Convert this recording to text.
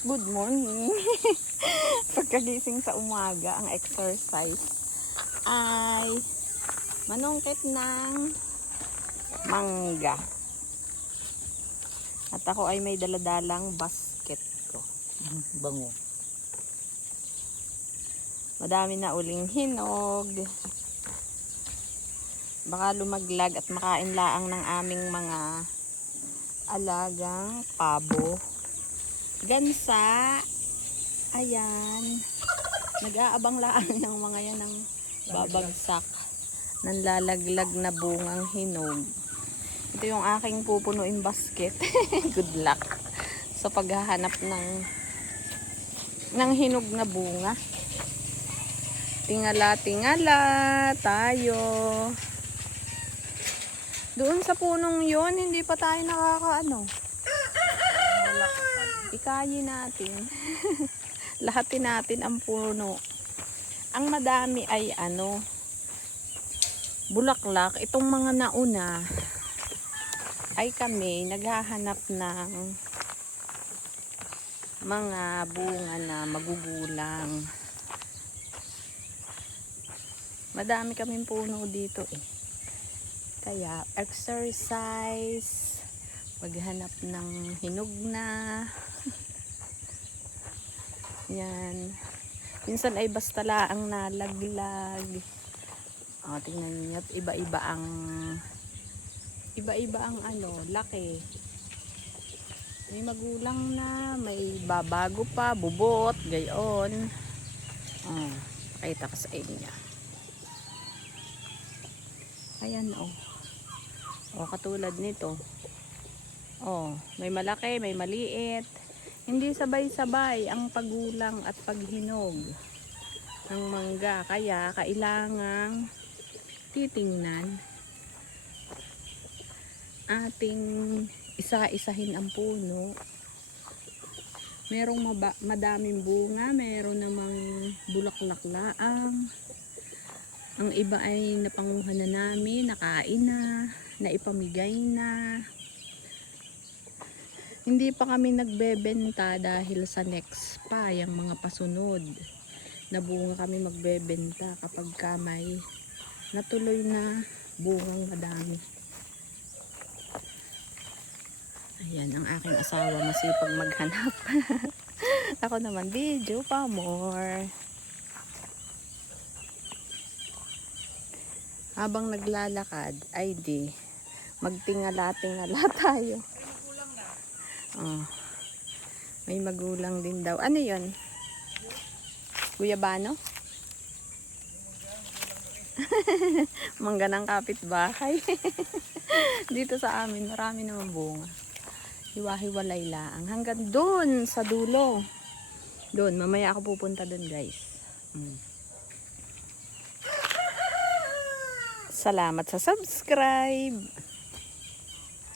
Good morning. Pagkagising sa umaga, ang exercise ay manungkit ng mangga. At ako ay may daladalang basket ko. Bango. Madami na uling hinog. Baka lumaglag at makain laang ng aming mga alagang pabo. Gansa. Ayan. Nag-aabang laang ng mga yan ng babagsak. Nanlalaglag na bungang hinog. Ito yung aking pupunuin basket. Good luck sa paghahanap ng hinog na bunga. Tingala-tingala tayo. Doon sa punong yon hindi pa tayo nakakaano. Ikayin natin. Lahatin natin ang puno. Ang madami ay bulaklak. Itong mga nauna ay kami naghahanap ng mga bunga na magugulang. Madami kaming puno dito eh. Kaya exercise, maghanap ng hinog na. Yan. Minsan ay basta laang nalaglag. Tingnan niyo, iba-iba ang laki. May magulang na, may babago pa, bubot, gayon. Pakita ko sa inyo. Ayan katulad nito. May malaki, may maliit. Hindi sabay-sabay ang paggulang at paghinog ng mangga. Kaya kailangang titingnan. Ating isa-isahin ang puno. Merong madaming bunga, meron namang bulaklak laang. Ang iba ay napanguha na namin, nakain na, naipamigay na. Hindi pa kami nagbebenta dahil sa next pa, yung mga pasunod na bunga kami magbebenta kapag may natuloy na bungang madami. Ayan, ang aking asawa masipag maghanap. Ako naman video pa more. Habang naglalakad ay magtingala-tingala tayo. May magulang din daw. Ano yun? Guyabano? Mangga ng kapitbahay. Dito sa amin marami naman bunga. Hiwa-hiwalay lang. Hanggang doon sa dulo. Doon, mamaya ako pupunta doon guys. Salamat sa subscribe.